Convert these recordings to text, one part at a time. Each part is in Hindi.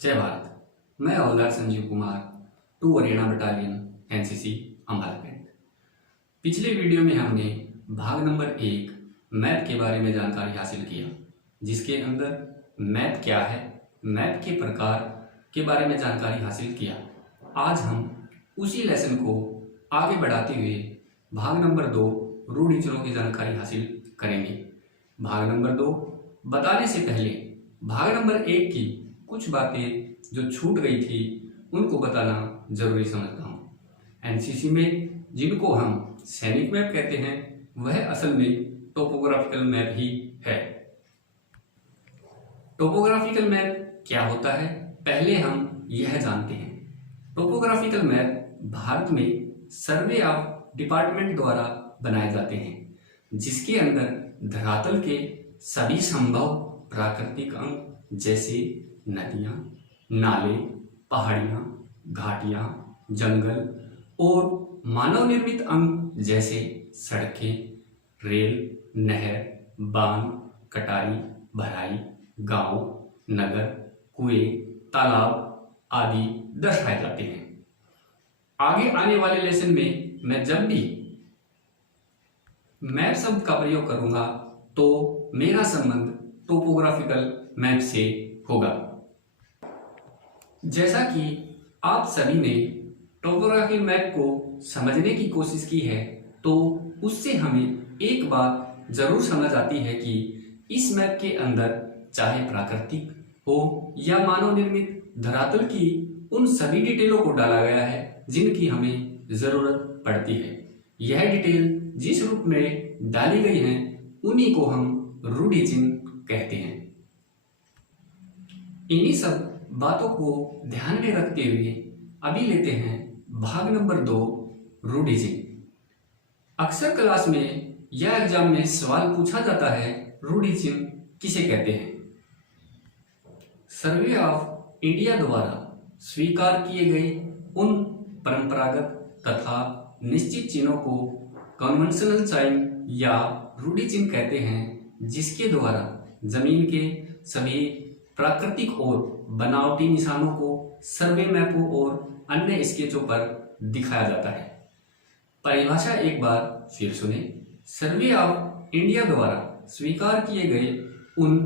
जय भारत। मैं हवलदार Sanjeev Kumar, two Haryana battalion NCC Ambala cantt. पिछले वीडियो में हमने भाग नंबर 1 मैप के बारे में जानकारी हासिल किया, जिसके अंदर मैप क्या है, मैप के प्रकार के बारे में जानकारी हासिल किया। आज हम उसी लेसन को आगे बढ़ाते हुए भाग नंबर 2 रूढ़ि चिन्हों की जानकारी हासिल करेंगे। भाग नंबर 2 बताने से पहले भाग नंबर 1 की कुछ बातें जो छूट गई थी उनको बताना जरूरी समझता हूँ। एनसीसी में जिनको हम सैनिक मैप कहते हैं वह असल में टोपोग्राफिकल मैप ही है। टोपोग्राफिकल मैप क्या होता है, पहले हम यह जानते हैं। टोपोग्राफिकल मैप भारत में सर्वे ऑफ डिपार्टमेंट द्वारा बनाए जाते हैं, जिसके अंदर धरातल के सभी संभव प्राकृतिक अंग जैसे नदियां, नाले, पहाड़ियां, घाटियां, जंगल और मानव निर्मित अंग जैसे सड़कें, रेल, नहर, बांध, कटारी, भराई, गांव, नगर, कुएं, तालाब आदि दर्शाए जाते हैं। आगे आने वाले लेसन में मैं जब भी मैप शब्द का प्रयोग करूंगा तो मेरा संबंध टोपोग्राफिकल मैप से होगा। जैसा कि आप सभी ने टोपोग्राफिकल मैप को समझने की कोशिश की है, तो उससे हमें एक बात जरूर समझ आती है कि इस मैप के अंदर चाहे प्राकृतिक हो या मानव निर्मित धरातल की उन सभी डिटेलों को डाला गया है जिनकी हमें जरूरत पड़ती है। यह डिटेल जिस रूप में डाली गई है उन्हीं को हम रूढ़ि चिन्ह कहते हैं। इन्हीं सब बातों को ध्यान में रखते हुए अभी लेते हैं भाग नंबर 2 रूढ़ि चिन्ह। अक्सर क्लास में या एग्जाम में सवाल पूछा जाता है, रूढ़ि चिन्ह किसे कहते हैं। सर्वे ऑफ इंडिया द्वारा स्वीकार किए गए उन परंपरागत तथा निश्चित चिन्हों को कन्वेंशनल साइन या रूढ़ि चिन्ह कहते हैं, जिसके द्वारा जमीन के सभी प्राकृतिक और बनावटी निशानों को सर्वे मैपों और अन्य स्केचों पर दिखाया जाता है। परिभाषा एक बार फिर सुने। सर्वे ऑफ इंडिया द्वारा स्वीकार किए गए उन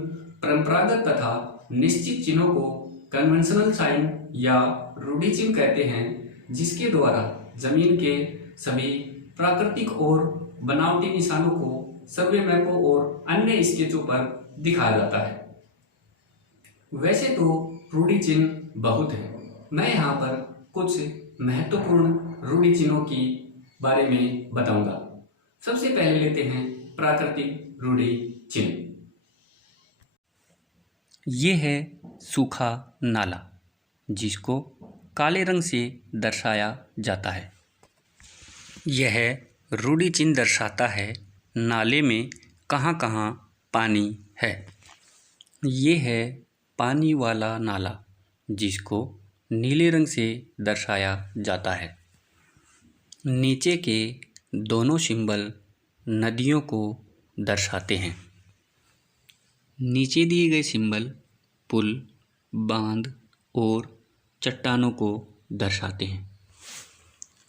परंपरागत तथा निश्चित चिन्हों को कन्वेंशनल साइन या रूढ़ि चिन्ह कहते हैं, जिसके द्वारा जमीन के सभी प्राकृतिक और बनावटी निशानों को सर्वे मैपों और अन्य स्केचों पर दिखाया जाता है। वैसे तो रूढ़ि चिन्ह बहुत है, मैं यहाँ पर कुछ महत्वपूर्ण रूढ़ि चिन्हों की बारे में बताऊंगा। सबसे पहले लेते हैं प्राकृतिक रूढ़ि चिन्ह। ये है सूखा नाला, जिसको काले रंग से दर्शाया जाता है। यह रूढ़ि चिन्ह दर्शाता है नाले में कहाँ कहाँ पानी है। ये है पानी वाला नाला, जिसको नीले रंग से दर्शाया जाता है। नीचे के दोनों सिंबल नदियों को दर्शाते हैं। नीचे दिए गए सिंबल पुल, बांध और चट्टानों को दर्शाते हैं।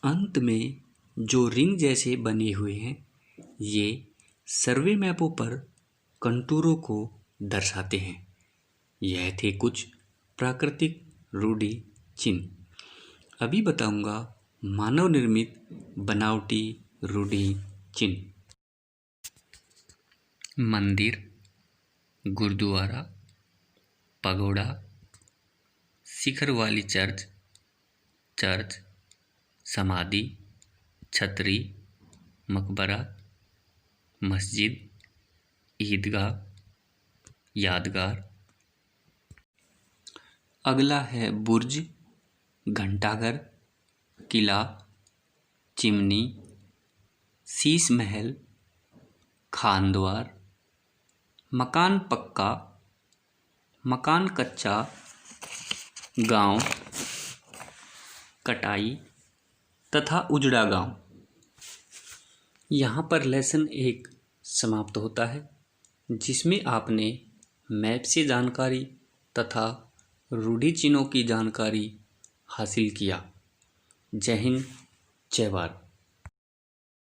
अंत में जो रिंग जैसे बने हुए हैं, ये सर्वे मैपों पर कंटूरों को दर्शाते हैं। यह थे कुछ प्राकृतिक रूढ़ि चिन्ह। अभी बताऊंगा मानव निर्मित बनावटी रूढ़ि चिन्ह। मंदिर, गुरुद्वारा, पगोड़ा, शिखर वाली चर्च, समाधि, छतरी, मकबरा, मस्जिद, ईदगाह, यादगार। अगला है बुर्ज, घंटाघर, किला, चिमनी, शीश महल, खानद्वार, मकान पक्का, मकान कच्चा, गांव, कटाई तथा उजड़ा गांव। यहाँ पर लेसन 1 समाप्त होता है, जिसमें आपने मैप से जानकारी तथा रूढ़ि चिन्हों की जानकारी हासिल किया। जय हिंद, जय भारत।